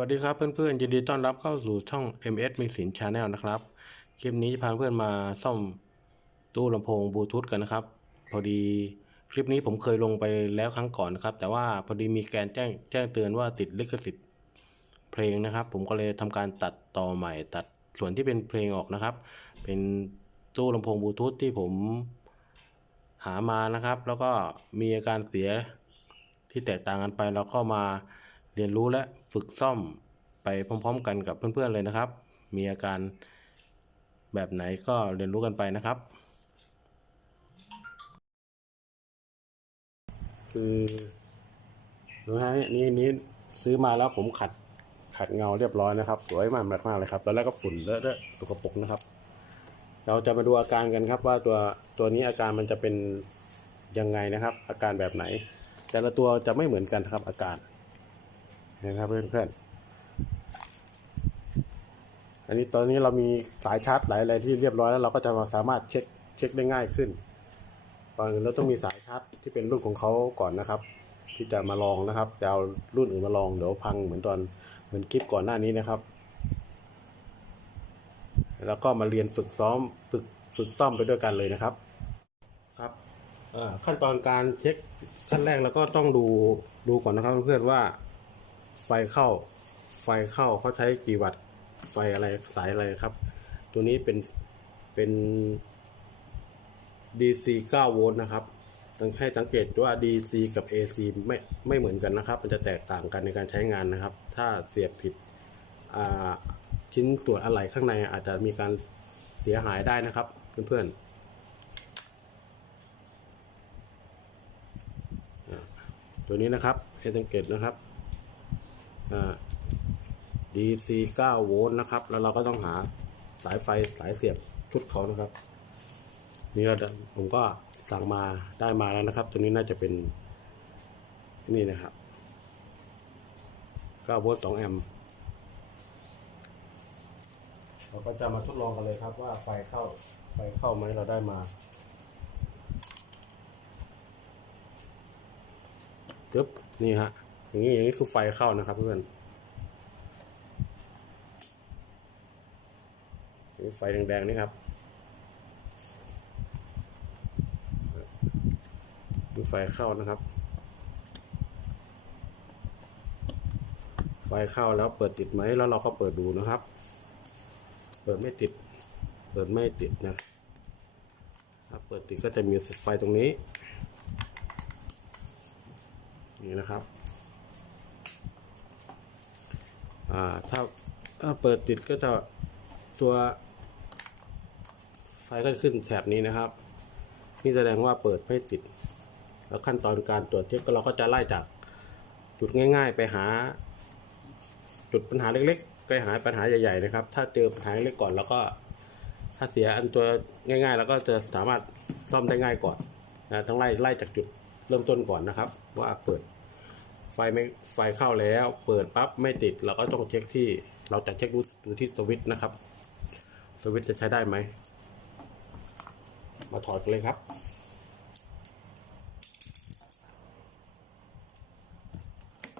สวัสดีครับเพื่อนๆยินดีต้อนรับเข้าสู่ช่อง MS มีสินชาแนลนะครับ คลิปนี้จะพาเพื่อนมาซ่อมตู้ลำโพงบลูทูธกันนะครับ พอดีคลิปนี้ผมเคยลงไปแล้วครั้งก่อนนะครับ แต่ว่าพอดีมีการแจ้งแจ้งเตือนว่าติดลิขสิทธิ์เพลงนะครับ ผมก็เลยทำการตัดต่อใหม่ตัดส่วนที่เป็นเพลงออกนะครับ เป็นตู้ลำโพงบลูทูธที่ผมหามานะครับ แล้วก็มีอาการเสียที่แตกต่างกันไปเราก็มา เรียนรู้และฝึกซ่อมไปพร้อม ๆ กันกับเพื่อนๆเลยนะครับ มีอาการแบบไหนก็เรียนรู้กันไปนะครับ คือดูฮะนี่นี่ซื้อมาแล้วผมขัดขัดเงาเรียบร้อยนะครับ สวยมากมากเลยครับตอนแรกก็ฝุ่นเลอะด้วยสกปรกนะครับ เราจะมาดูอาการกันครับว่าตัวตัวนี้อาการมันจะเป็นยังไงนะครับ อาการแบบไหน แต่ละตัวจะไม่เหมือนกันครับอาการ นะครับเพื่อนๆ อันนี้ตอนนี้เรามีสายชาร์จหลายอะไรที่เรียบร้อยแล้วเราก็จะมาสามารถเช็คเช็คได้ง่ายขึ้นก่อนอื่นเราต้องมีสายชาร์จที่เป็นรุ่นของเขาก่อนนะครับ ที่จะมาลองนะครับจะเอารุ่นอื่นมาลองเดี๋ยวพังเหมือนตอนเหมือนคลิปก่อนหน้านี้นะครับ แล้วก็มาเรียนฝึกซ้อมฝึกฝึกซ่อมไปด้วยกันเลยนะครับ ครับขั้นตอนการเช็คขั้นแรกเราก็ต้องดูดูก่อนนะครับเพื่อนๆว่า ไฟเข้า ไฟเข้าเขาใช้กี่วัตต์ไฟอะไรสายอะไรครับ ตัวนี้เป็นเป็น DC 9โวลต์นะครับต้องให้สังเกตว่า DC กับ AC ไม่ไม่เหมือนกันนะครับ มันจะแตกต่างกันในการใช้งานนะครับ ถ้าเสียบผิดอ่าชิ้นส่วนอะไหล่ข้างในอาจจะมีการเสียหายได้นะครับ เพื่อนๆตัวนี้นะครับให้สังเกตนะครับ DC 9โวลต์นะครับ แล้วเราก็ต้องหาสายไฟสายเสียบชุดเขานะครับ นี่เราผมก็สั่งมาได้มาแล้วนะครับ ตัวนี้น่าจะเป็นนี่นะครับ9โวลต์2แอมป์เราก็จะมาทดลองกันเลยครับว่าไฟเข้าไฟเข้าไหมเราได้มาปึ๊บนี่ฮะ อย่างนี้อย่างนี้คือไฟเข้านะครับเพื่อนนี่ไฟแดงๆนี่ครับมีไฟเข้านะครับ ไฟเข้าแล้วเปิดติดไหมแล้วเราก็เปิดดูนะครับ เปิดไม่ติด เปิดไม่ติดนะครับเปิดติดก็จะมีไฟตรงนี้ นี่นะครับ อ่าถ้าถ้าเปิดติดก็จะตัวไฟก็จะขึ้นแถบนี้นะครับ นี่แสดงว่าเปิดไม่ติด แล้วขั้นตอนการตรวจเช็คก็เราก็จะไล่จากจุดง่าย ๆ ไปหา จุดปัญหาเล็กๆไปหาปัญหาใหญ่ๆนะครับ ถ้าเจอปัญหาเล็กก่อนแล้วก็ ถ้าเสียอันตัวง่าย ๆ แล้วก็จะสามารถซ่อมได้ง่ายก่อนนะต้องไล่ไล่จากจุดเริ่มต้นก่อนนะครับ ว่าเปิด ฟไม่ไฟเข้าแล้ว เปิดปั๊บไม่ติดเราก็ต้องเช็คที่ เราจะเช็คดูดูที่สวิตช์นะครับ สวิตช์จะใช้ได้ไหม มาถอดกันเลยครับ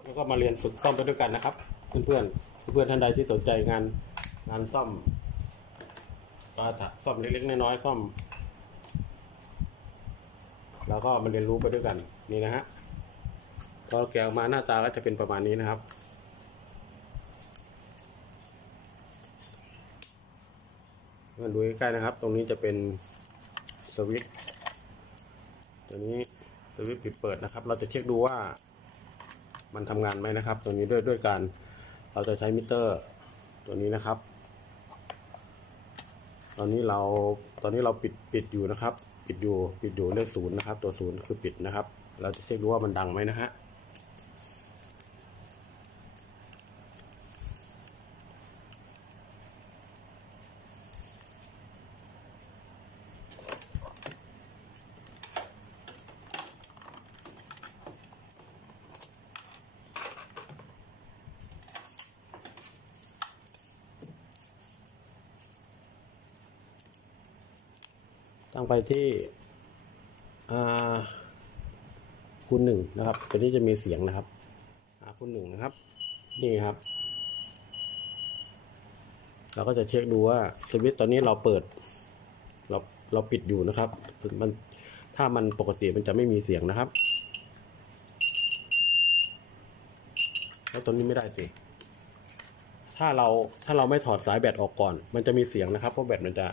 แล้วก็มาเรียนฝึกซ่อมไปด้วยกันนะครับ เพื่อนๆเพื่อนท่านใดที่สนใจงานงานซ่อมปลาถซ่อมเล็กๆน้อยๆซ่อม แล้วก็มาเรียนรู้ไปด้วยกันนี่นะฮะ พอแกะออกมาหน้าตาก็จะเป็นประมาณนี้นะครับมาดูใกล้ๆนะครับ ตรงนี้จะเป็นสวิตช์ตัวนี้สวิตช์ปิดเปิดนะครับ เราจะเช็คดูว่ามันทำงานไหมนะครับ ตัวนี้ด้วยด้วยการเราจะใช้มิเตอร์ตัวนี้นะครับ ตอนนี้เราตอนนี้เราปิดปิดอยู่นะครับ ปิดอยู่ปิดอยู่เลขศูนย์นะครับ ตัวศูนย์คือปิดนะครับ เราจะเช็คดูว่ามันดังไหมนะฮะ ตั้งไปที่คูณหนึ่งนะครับ ตัวนี้จะมีเสียงนะครับคูณหนึ่งนะครับ นี่ครับ เราก็จะเช็คดูว่าสวิตช์ตอนนี้เราเปิด เราเราปิดอยู่นะครับ มันถ้ามันปกติมันจะไม่มีเสียงนะครับแล้วตอนนี้ไม่ได้สิถ้าเราถ้าเราไม่ถอดสายแบตออกก่อน มันจะมีเสียงนะครับเพราะแบตมันจะ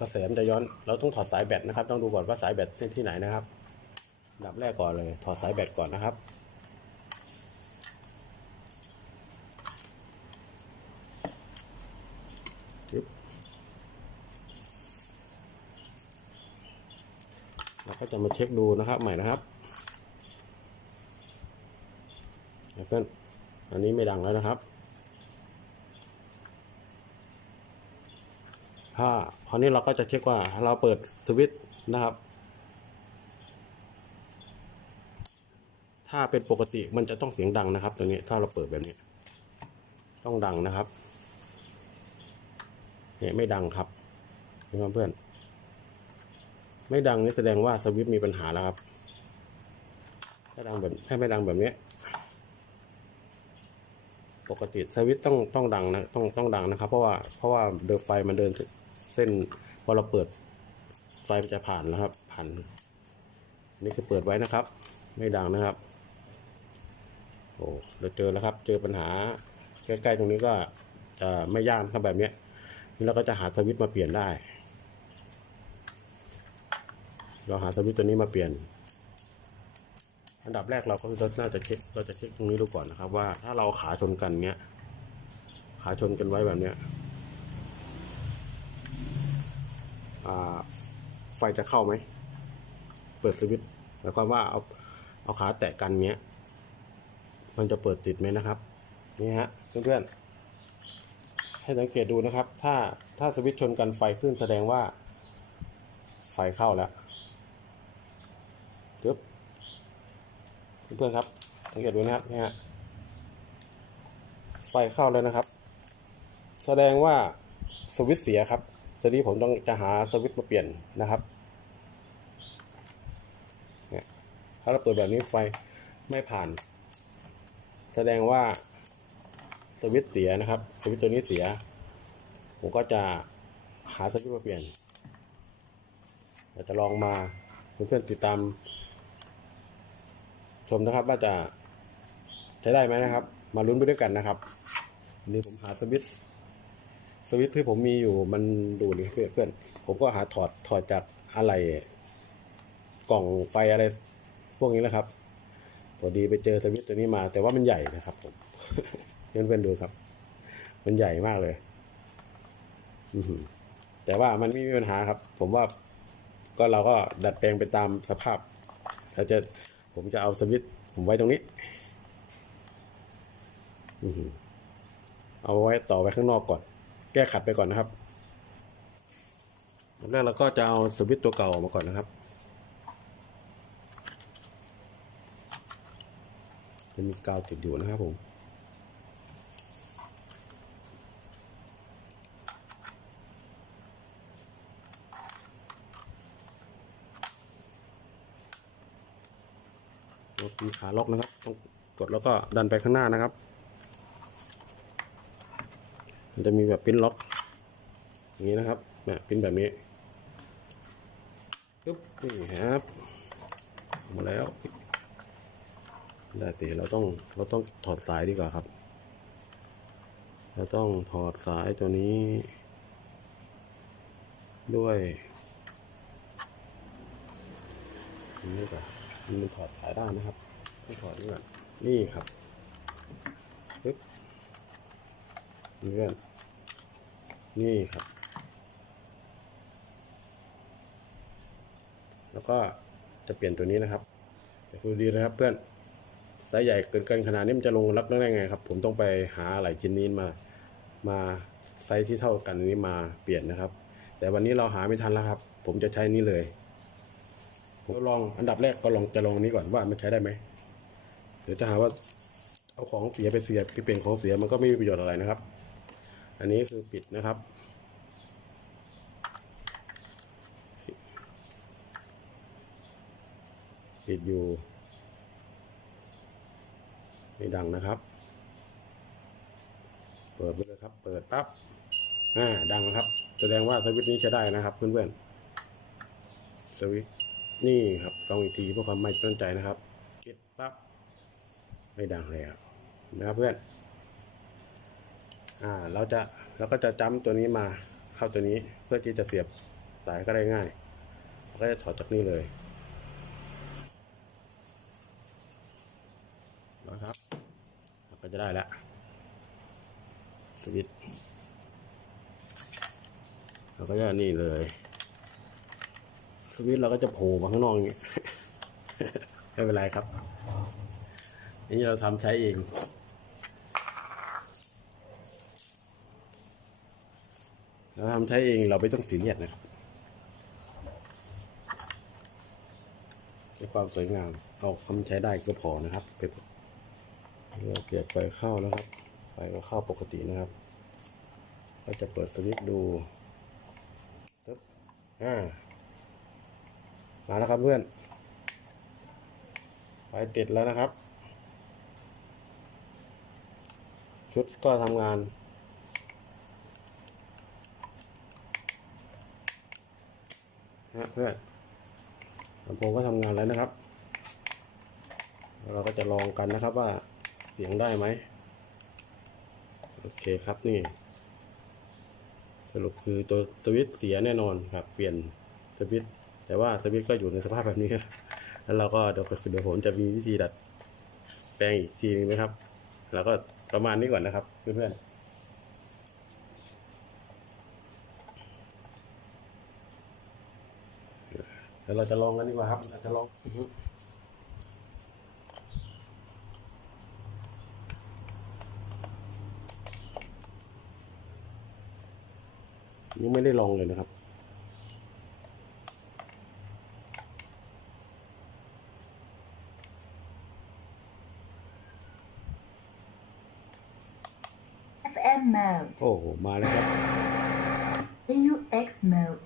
กระแสมันจะย้อน เราต้องถอดสายแบตนะครับ ต้องดูก่อนว่าสายแบตเส้นที่ไหนนะครับ ดับแรกก่อนเลย ถอดสายแบตก่อนนะครับ เราก็จะมาเช็คดูนะครับใหม่นะครับเพื่อนอันนี้ไม่ดังแล้วนะครับ ถ้าคราวนี้เราก็จะเช็คว่าเราเปิดสวิตช์นะครับ ถ้าเป็นปกติมันจะต้องเสียงดังนะครับ ตัวนี้ถ้าเราเปิดแบบนี้ ต้องดังนะครับเนี่ยไม่ดังครับเพื่อนเพื่อนไม่ดังนี่แสดงว่าสวิตช์มีปัญหาแล้วครับถ้าดังแบบถ้าไม่ดังแบบนี้ปกติสวิตช์ต้องต้องดังนะต้องต้องดังนะครับ เพราะว่าเพราะว่าเดินไฟมันเดิน เส้นพอเราเปิดไฟมันจะผ่านแล้วครับ ผ่านนี่คือเปิดไว้นะครับ ไม่ดังนะครับ โอ้เราเจอแล้วครับ เจอปัญหาใกล้ๆตรงนี้ก็จะไม่ยากครับแบบนี้นี่เราก็จะหาสวิตช์มาเปลี่ยนได้ เราหาสวิตช์ตัวนี้มาเปลี่ยน อันดับแรกเราก็น่าจะเช็คเราจะเช็คตรงนี้ดูก่อนนะครับ ว่าถ้าเราขาชนกันเนี้ย ขาชนกันไว้แบบเนี้ยอ่า ไฟจะเข้าไหม เปิดสวิตช์หมายความว่าเอาเอาขาแตะกันเนี้ย มันจะเปิดติดไหมนะครับ นี่ฮะเพื่อนๆ ให้สังเกตดูนะครับ ถ้าถ้าสวิตช์ชนกันไฟขึ้นแสดงว่า ไฟเข้าแล้วปึ๊บเพื่อนๆครับ สังเกตดูนะครับนี่ฮะไฟเข้าแล้วนะครับ แสดงว่าสวิตช์เสียครับ ทีนี้ผมต้องจะหาสวิตช์มาเปลี่ยนนะครับเนี่ยถ้าเราเปิดแบบนี้ไฟไม่ผ่าน แสดงว่าสวิตช์เสียนะครับสวิตช์ตัวนี้เสีย ผมก็จะหาสวิตช์มาเปลี่ยนเราจะลองมาเพื่อนๆติดตาม ชมนะครับว่าจะใช้ได้ไหมนะครับ มาลุ้นไปด้วยกันนะครับนนี่ผมหาสวิตช์ สวิตช์ที่ผมมีอยู่มันดูนี่เพื่อนเพื่อนๆผมก็หาถอดถอดจากอะไรกล่องไฟอะไร พวกนี้นะครับพอดีไปเจอสวิตช์ตัวนี้มา แต่ว่ามันใหญ่นะครับ ผมเพื่อนๆดูครับ มันใหญ่มากเลยแต่ว่ามันไม่มีปัญหาครับ ผมว่าก็เราก็ดัดแปลงไปตามสภาพเราจะผมจะเอาสวิตช์ผมไว้ตรงนี้เอาไว้ต่อไว้ข้างนอกก่อน แก้ขัดไปก่อนนะครับอันแรกเราก็จะเอาสวิตช์ตัวเก่าออกมาก่อนนะครับ จะมีกาวติดอยู่นะครับผมมีขาล็อกนะครับ ต้องกดแล้วก็ดันไปข้างหน้านะครับ มันจะมีแบบปิ้นล็อกอย่างนี้นะครับเนี่ยปิ้นแบบนี้ปึ๊บนี่ครับมาแล้วได้ตีเราต้องเราต้องถอดสายดีกว่าครับ เราต้องถอดสายตัวนี้ ด้วยนี่ก่อนมันถอดสายได้นะครับต้องถอดนี่ก่อนนี่ครับปึ๊บนี่เพื่อน นี่ครับ แล้วก็จะเปลี่ยนตัวนี้นะครับ แต่คือดีนะครับเพื่อนสายใหญ่เกินกันขนาดนี้มันจะลงรับได้ไงครับ ผมต้องไปหาอะไรชิ้นนี้มา มาไซส์ที่เท่ากันนี้มาเปลี่ยนนะครับ แต่วันนี้เราหาไม่ทันแล้วครับ ผมจะใช้นี้เลยผมลองอันดับแรกก็ลองจะลองอันนี้ก่อนว่ามันใช้ได้ไหมเดี๋ยวจะหาว่าเอาของเสียไปเสียไปเปลี่ยนของเสียมันก็ไม่มีประโยชน์อะไรนะครับ อันนี้คือปิดนะครับ ปิดอยู่ ไม่ดังนะครับ เปิดไปเลยครับ เปิดปั๊บอ่าดังครับ แสดงว่าสวิตช์นี้ใช้ได้นะครับ เพื่อนๆสวิตช์นี่ครับลองอีกทีเพื่อความไม่ตั้งใจนะครับ ปิดปั๊บไม่ดังเลยครับนะครับเพื่อน อ่าเราจะเราก็จะจำตัวนี้มาเข้าตัวนี้เพื่อที่จะเสียบสายก็ได้ง่ายก็จะถอดจากนี่เลยนะครับเราก็จะได้แล้วสวิตเราก็จะนี่เลย สวิตเราก็จะโผล่มาข้างนอกอย่างนี้ไม่เป็นไรครับ นี่เราทำใช้เอง เราทำใช้เองเราไม่ต้องสีเนียดนะครับในความสวยงามเอาคำใช้ได้ก็พอนะครับไปเราเสียบไฟเข้าแล้วครับไฟก็เข้าปกตินะครับ ก็จะเปิดสวิตช์ดูปึ๊บอ่ามาแล้วครับเพื่อนไฟติดแล้วนะครับ ชุดก็ทำงาน นะเพื่อนลำโพงก็ทำงานแล้วนะครับ เราก็จะลองกันนะครับว่าเสียงได้ไหมโอเคครับนี่ สรุปคือตัวสวิตเสียแน่นอนครับ เปลี่ยนสวิตแต่ว่าสวิตก็อยู่ในสภาพแบบนี้แล้วเราก็เดี๋ยวเดี๋ยวผมจะมีวิธีดัดแปลงอีกทีนึงนะครับ แล้วก็ประมาณนี้ก่อนนะครับเพื่อนๆ ดี๋ยวเราจะลองกันดีกว่าครับเราจะลองอื้อหือยังไม่ได้ลองเลยนะครับ FM mode, โอ้โห มาแล้วครับ AUX mode,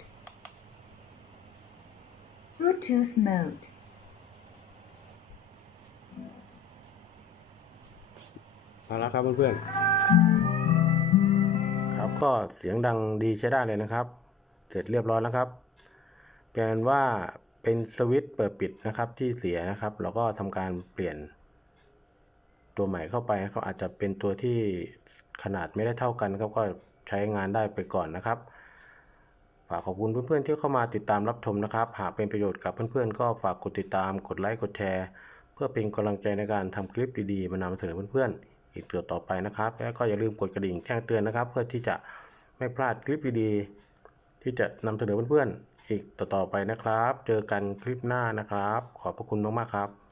Bluetooth mode, มาล้วครับเพื่อนๆ ครับก็เสียงดังดีใช้ได้เลยนะครับ เสร็จเรียบร้อยแล้วครับ เป็นว่าเป็นสวิตช์เปิดปิดนะครับที่เสียนะครับ เราก็ทำการเปลี่ยนตัวใหม่เข้าไปนะครับอาจจะเป็นตัวที่ขนาดไม่ได้เท่ากันครับก็ใช้งานได้ไปก่อนนะครับากขอบคุณเพื่อนๆที่เข้ามาติดตามรับชมนะครับ หากเป็นประโยชน์กับเพื่อนๆ ก็ฝากกดติดตาม กดไลค์ กดแชร์ เพื่อเป็นกำลังใจในการทำคลิปดีๆ มานำเสนอเพื่อนๆ อีกตัวต่อไปนะครับ แล้วก็อย่าลืมกดกระดิ่งแจ้งเตือนนะครับ เพื่อที่จะไม่พลาดคลิปดีๆ ที่จะนำเสนอเพื่อนๆ อีกต่อๆไปนะครับ เจอกันคลิปหน้านะครับ ขอบพระคุณมากๆครับ